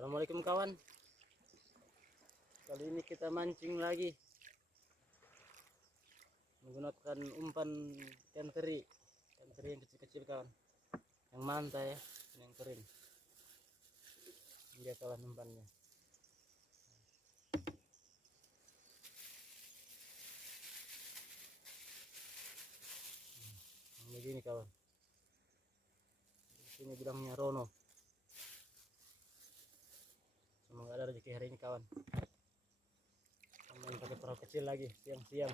Assalamualaikum kawan. Kali ini kita mancing lagi menggunakan umpan ikan teri yang kecil-kecil kawan, yang manta ya, yang kering. Dia kawan umpannya. Begini kawan. Di sini bilangnya Rono. Semoga ada rezeki hari ini kawan. Main pakai perahu kecil lagi siang-siang.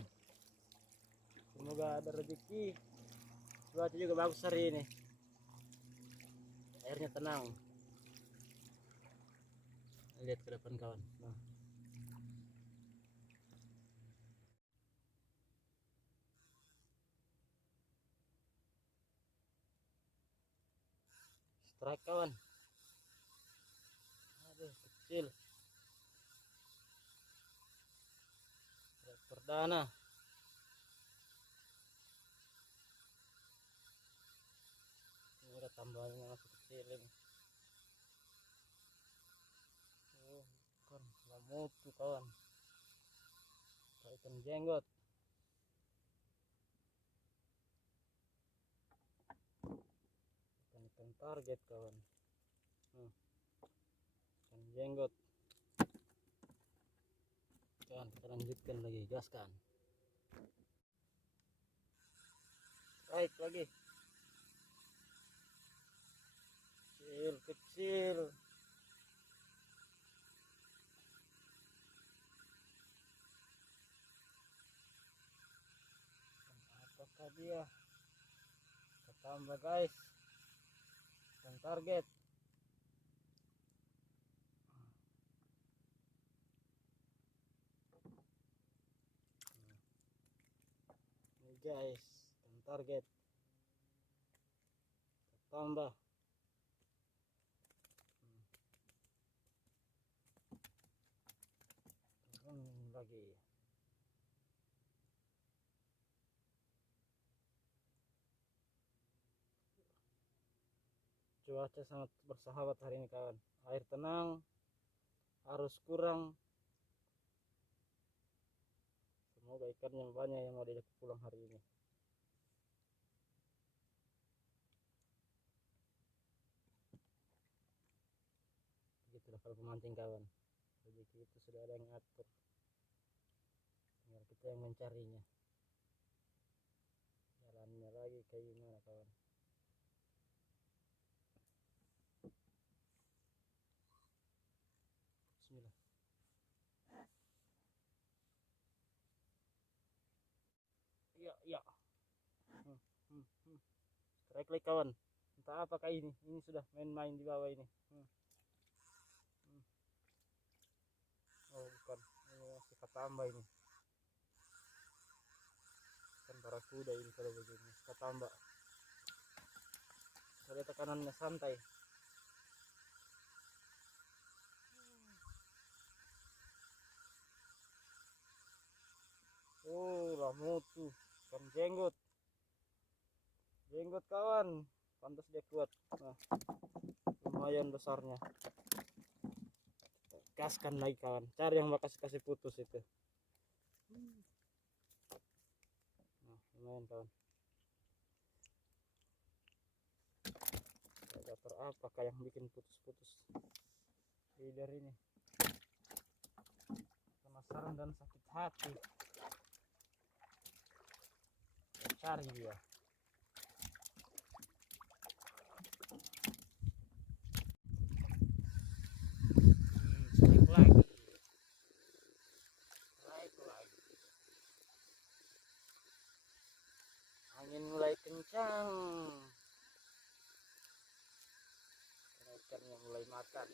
Semoga ada rezeki. Cuaca juga bagus hari ini. Airnya tenang. Lihat ke depan kawan. Nah. Strike kawan. Aduh, kecil. Strike perdana. Ini ada tambahannya masih kecil ini. Oh, bukan lamotu kawan. Ikan jenggot. Ikan target kawan. Ikan jenggot. Kawan, kita lanjutkan lagi, gaskan. Baik lagi. Kecil. Apakah dia? Kita tambah guys. Dan target. Ini guys, dan target. Kita tambah. Turun lagi. Cuaca sangat bersahabat hari ini kawan. Air tenang, arus kurang. Semoga ikannya banyak yang mau diajak pulang hari ini. Begitulah kalau pemancing kawan. Rezeki itu sudah ada yang ngatur. Tinggal kita yang mencarinya. Jalannya lagi kayak gimana kawan. Bismillah. Iya. Strike lagi kawan. Entah apakah ini. Ini sudah main-main di bawah ini. Oh bukan. Ini masih katamba ini. Kan barakuda ini kalau begini. Katamba. Ada tekanannya santai. Oh lamutu. Ikan jenggot. Jenggot kawan. Pantas dia kuat. Nah, lumayan besarnya. Gaskan lagi kawan. Cari yang bakal kasih putus itu. Nah, lumayan kawan. Predator apakah yang bikin putus-putus leader ini? Penasaran dan sakit hati. Cari dia. Strike lagi. Angin mulai kencang. Ikannya mulai makan.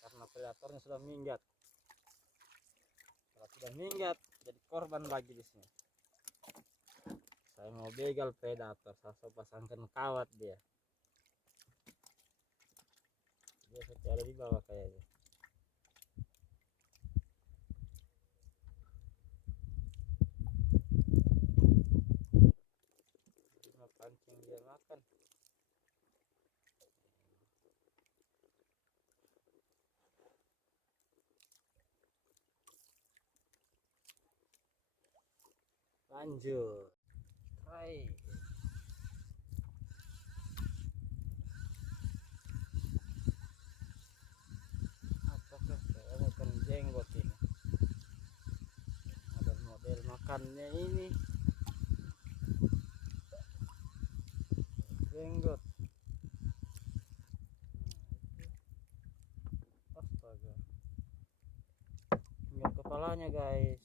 Karena predatornya sudah minggat. Kalau sudah minggat, jadi korban lagi di sini. Saya mau begal predator, saya pasangkan kawat dia. Dia seperti ada di bawah kayaknya. Pancing dia makan. Lanjut. Try. Apakah saya ikan jenggot ini? Model makannya ini jenggot. Astaga, lihat kepalanya guys.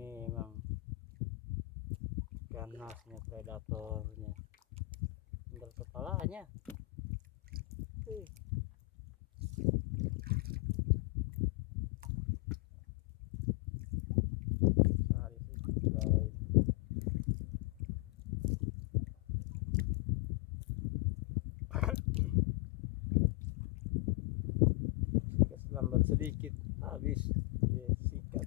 Memang ganasnya predatornya, tinggal kepalanya. Lambat sedikit habis dia sikat.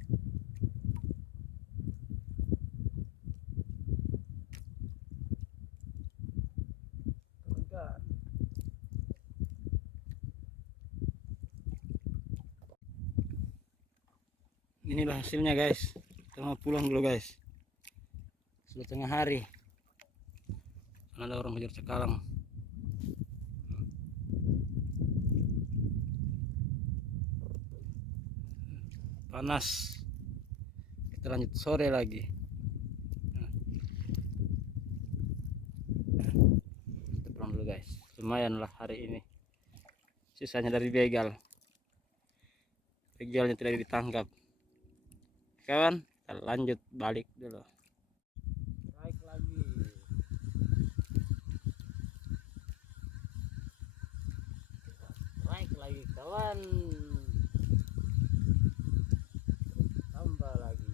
Turunkan. Inilah hasilnya guys. Kita mau pulang dulu guys, sudah tengah hari. Ada orang kejar cakalang. Panas, kita lanjut sore lagi. Kita pulang dulu guys, lumayan lah hari ini. Sisanya dari begalnya tidak ditangkap kawan. Kita lanjut balik dulu. Naik lagi. Naik lagi kawan. Tambah lagi.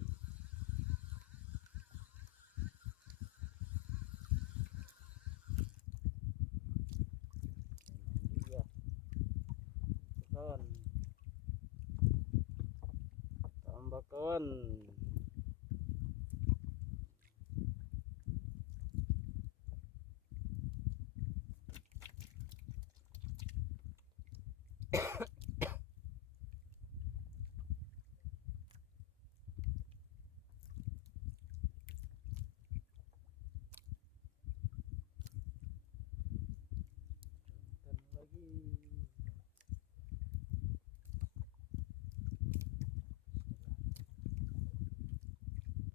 Iya. Kawan. Tambah kawan. Lagi.